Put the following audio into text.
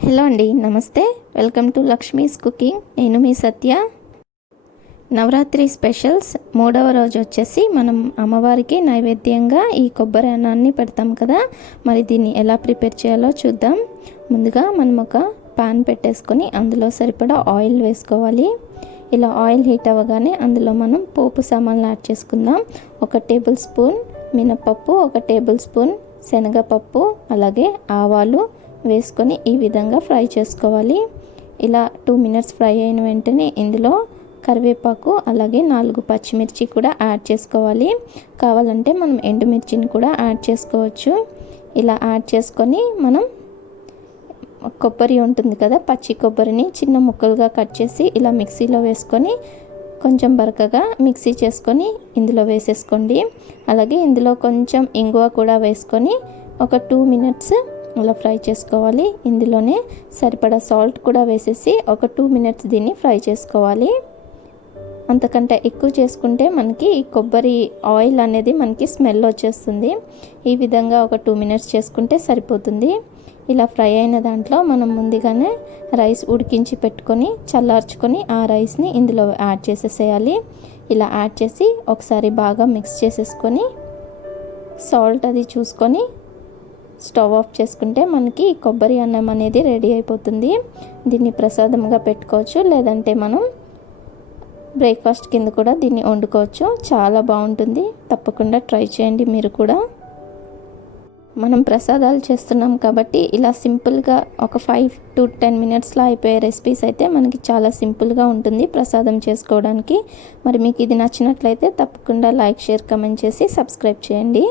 Hello అండి, నమస్తే. Welcome to Lakshmi's cooking. నేను మీ సత్య. నవరాత్రి స్పెషల్స్ 3వ రోజు వచ్చేసి మనం అమ్మవారికి నైవేద్యంగా ఈ కొబ్బరి అన్నాన్ని పెడతాం కదా. మరి దీన్ని ఎలా ప్రిపేర్ చేయాలో చూద్దాం. ముందుగా మనం ఒక పాన్ పెట్టేసుకొని అందులో సరిపడా ఆయిల్ వేసుకోవాలి. ఇలా ఆయిల్ హీట్ అవ్వగానే అందులో మనం పోపు సామాన్లు యాడ్ చేసుకుందాం. 1 టేబుల్ స్పూన్ మినపప్పు, 1 టేబుల్ స్పూన్ శనగపప్పు, అలాగే ఆవాలు వేసుకొని ఈ విధంగా ఫ్రై చేసుకోవాలి. ఇలా 2 మినిట్స్ ఫ్రై అయిన వెంటనే ఇందులో కరివేపాకు అలాగే 4 పచ్చిమిర్చి కూడా యాడ్ చేసుకోవాలి. కావాలంటే మనం ఎండుమిర్చిని కూడా యాడ్ చేసుకోవచ్చు. ఇలా యాడ్ చేసుకొని మనం కొబ్బరి ఉంటుంది కదా, పచ్చి కొబ్బరిని చిన్న ముక్కలుగా కట్ చేసి ఇలా మిక్సీలో వేసుకొని కొంచెం బరకగా మిక్సీ చేసుకొని ఇందులో వేసేసుకోండి. అలాగే ఇందులో కొంచెం ఇంగువ కూడా వేసుకొని ఒక 2 మినిట్స్ ఇలా ఫ్రై చేసుకోవాలి. ఇందులోనే సరిపడా సాల్ట్ కూడా వేసేసి ఒక 2 మినిట్స్ దీన్ని ఫ్రై చేసుకోవాలి. అంతకంటే ఎక్కువ చేసుకుంటే మనకి ఈ కొబ్బరి ఆయిల్ అనేది మనకి స్మెల్ వచ్చేస్తుంది. ఈ విధంగా ఒక 2 మినిట్స్ చేసుకుంటే సరిపోతుంది. ఇలా ఫ్రై అయిన దాంట్లో మనం ముందుగానే రైస్ ఉడికించి పెట్టుకొని చల్లార్చుకొని ఆ రైస్ని ఇందులో యాడ్ చేసేసేయాలి. ఇలా యాడ్ చేసి ఒకసారి బాగా మిక్స్ చేసేసుకొని సాల్ట్ అది చూసుకొని స్టవ్ ఆఫ్ చేసుకుంటే మనకి కొబ్బరి అన్నం అనేది రెడీ అయిపోతుంది. దీన్ని ప్రసాదంగా పెట్టుకోవచ్చు, లేదంటే మనం బ్రేక్ఫాస్ట్ కింద కూడా దీన్ని వండుకోవచ్చు. చాలా బాగుంటుంది. తప్పకుండా ట్రై చేయండి మీరు కూడా. మనం ప్రసాదాలు చేస్తున్నాం కాబట్టి ఇలా సింపుల్గా ఒక 5 to 10 మినిట్స్లో అయిపోయే రెసిపీస్ అయితే మనకి చాలా సింపుల్గా ఉంటుంది ప్రసాదం చేసుకోవడానికి. మరి మీకు ఇది నచ్చినట్లయితే తప్పకుండా లైక్, షేర్, కమెంట్ చేసి సబ్స్క్రైబ్ చేయండి.